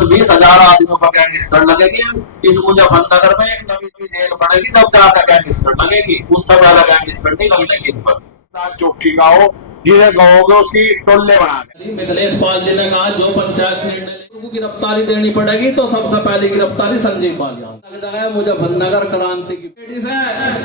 10-20 हजार आदमियों पर गैंगस्टर लगेगी। इस मुजफ्फरनगर में एक नवी जेल बनेगी, जब जाकर गैंगस्टर लगेगी। उस समय वाला गैंगस्टर नहीं लगने की इन पर। चौकी गाँव जिसे कहोगे उसकी टोले बना के। मिथिलेश पाल जी ने कहा जो पंचायत निर्णय को गिरफ्तारी देनी पड़ेगी तो सबसे पहले गिरफ्तारी संजीव पालियान जगह मुजफ्फरनगर क्रांति की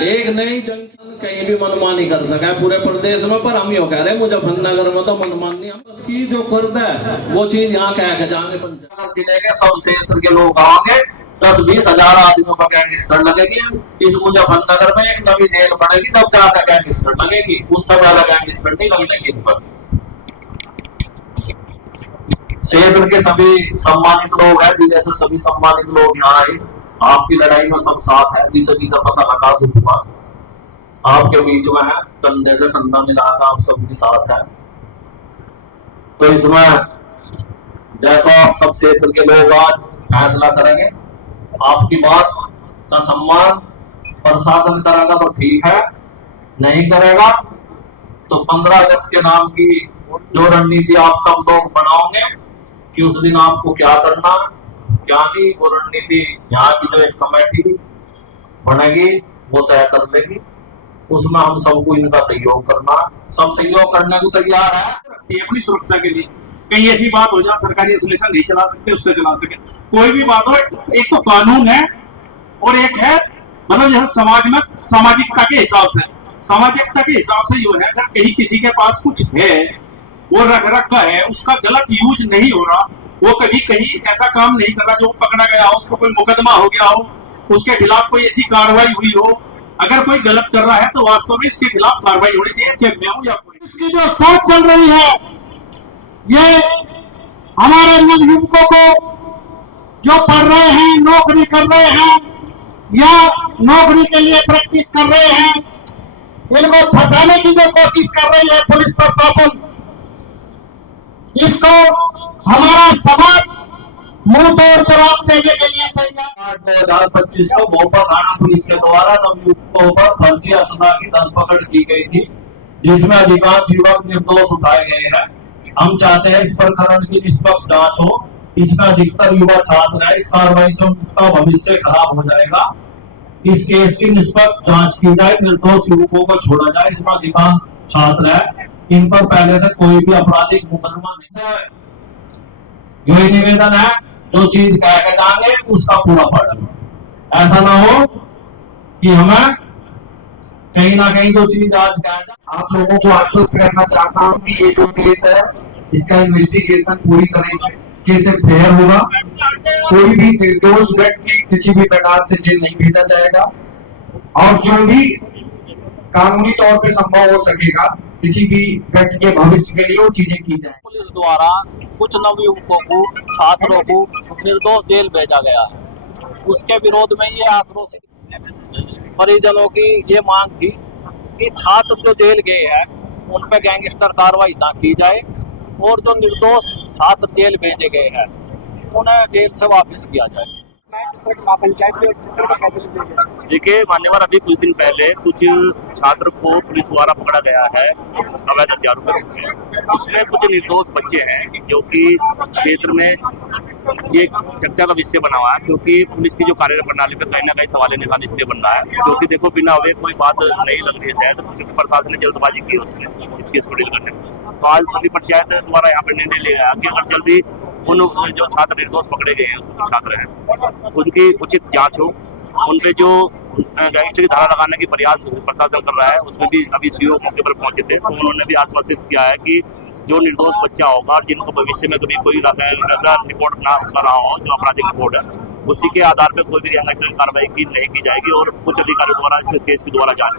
एक नई जंग कहीं भी मनमानी कर सका है पूरे प्रदेश में, पर हम यो कह रहे हैं मुजफ्फरनगर में तो मनमानी हम उसकी जो कर्द है वो चीज यहाँ कह के जाने पंचायत जिले के सब क्षेत्र के लोग आओगे। 10-20 हजार आदमियों पर गैंगस्टर लगेगी। इस मुजफ्फरनगर में एक नवी जेल बनेगी, जब जाकर गैंगस्टर लगेगी। उस समय वाला गैंगस्टर नहीं लगने की इन पर। क्षेत्र के सभी सम्मानित लोग हैं, जिले से सभी सम्मानित लोग यहाँ आए। आपकी लड़ाई में सब साथ है, जिसे जिसे पता लगा दूंगा आपके बीच में है, कंधे से कंधा मिलाकर आप सबके साथ है। तो इसमें जैसा आप सब क्षेत्र के लोग आज फैसला करेंगे, आपकी बात का सम्मान प्रशासन करेगा तो ठीक है, नहीं करेगा तो 15 अगस्त के नाम की जो रणनीति आप सब लोग बनाओगे कि उस दिन आपको क्या करना क्या नहीं, वो रणनीति यहाँ की जो एक कमेटी बनेगी वो तय कर लेगी। उसमें हम सबको इनका सहयोग करना, सब सहयोग करने को तैयार है। अपनी सुरक्षा के लिए कहीं ऐसी बात हो जाए सरकारी आइसोलेशन नहीं चला सकते, उससे चला सके। कोई भी बात हो, एक तो कानून है और एक है मतलब जैसे समाज में सामाजिकता के हिसाब से, सामाजिकता के हिसाब से यो है अगर कहीं किसी के पास कुछ है वो रख रखा है, उसका गलत यूज नहीं हो रहा, वो कभी कहीं ऐसा काम नहीं कर रहा जो पकड़ा गया हो, उसको कोई मुकदमा हो गया हो, उसके खिलाफ कोई ऐसी कार्रवाई हुई हो, अगर कोई गलत कर रहा है तो वास्तव में इसके खिलाफ कार्रवाई होनी चाहिए, चाहे मैं हूं या कोई। इसकी जो सोच चल रही है ये हमारे नवयुवकों को जो पढ़ रहे हैं, नौकरी कर रहे हैं या नौकरी के लिए प्रैक्टिस कर रहे हैं, इनको फंसाने की जो कोशिश कर रही है पुलिस प्रशासन, इसको हमारा समाज मुंह तोड़ जवाब देने के लिए तैयार। 2025 को भोपाल थाना पुलिस के द्वारा नवयुवकों पर फर्जी असला की धरपकड़ की गई थी, जिसमें अधिकांश युवक निर्दोष उठाए गए हैं। हम चाहते हैं इस प्रकरण की निष्पक्ष जांच हो। इसमें अधिकतर युवा छात्र है, इस कार्रवाई से उसका भविष्य खराब हो जाएगा। इस केस की निष्पक्ष जांच की जाए, निर्दोष युवकों को छोड़ा जाए। इसमें अधिकांश छात्र है, इन पर पहले से कोई भी आपराधिक मुकदमा नहीं है। यही निवेदन है, जो चीज कह के जाएंगे उसका पूरा पालन। ऐसा ना हो कि हमें कहीं ना कहीं जो चीज आज कह आप लोगों को आश्वस्त करना चाहता हूँ कि ये जो केस है इसका इन्वेस्टिगेशन पूरी तरीके से फेयर होगा। कोई भी निर्दोष व्यक्ति किसी भी प्रकार से जेल नहीं भेजा जाएगा और जो भी कानूनी तौर पे संभव हो सकेगा किसी भी व्यक्ति के भविष्य के लिए वो चीजें की जाए। पुलिस द्वारा कुछ नवयुवकों को, छात्रों को निर्दोष जेल भेजा गया है, उसके विरोध में ये आक्रोशित परिजनों की ये मांग थी कि छात्र जो जेल गए हैं उन पर गैंगस्टर कार्रवाई ना की जाए और जो निर्दोष छात्र जेल भेजे गए हैं उन्हें जेल से वापस किया जाए। देखिए मान्यवर, अभी कुछ दिन पहले कुछ छात्र को पुलिस द्वारा पकड़ा गया है अवैध हथियारों पर। उसमें कुछ निर्दोष बच्चे हैं जो कि क्षेत्र में ये चर्चा का विषय बना हुआ है, क्योंकि पुलिस की जो कार्य प्रणाली पर कहीं ना कहीं सवाल निशान इसलिए बन रहा है क्योंकि देखो बिना हुए कोई बात नहीं लग रही है शायद, क्योंकि प्रशासन ने जल्दबाजी की उसमें इस केस को डील करने में। तो आज सभी पंचायत द्वारा यहाँ पर निर्णय लिया कि अगर जल्दी उन जो छात्र निर्दोष पकड़े गए हैं, उसमें छात्र हैं, उनकी उचित जांच हो। उन पे जो गैंगस्टर की धारा लगाने की प्रयास प्रशासन कर रहा है उसमें भी अभी सीओ मौके पर पहुंचे थे, तो उन्होंने भी आश्वासित किया है कि जो निर्दोष बच्चा होगा जिनको भविष्य में कभी कोई ऐसा रिपोर्ट ना उसका रहा हो जो आपराधिक रिपोर्ट है, उसी के आधार पर कोई भी गैंगस्टर की कार्रवाई की नहीं की जाएगी और उच्च अधिकारियों द्वारा इस केस के द्वारा जांच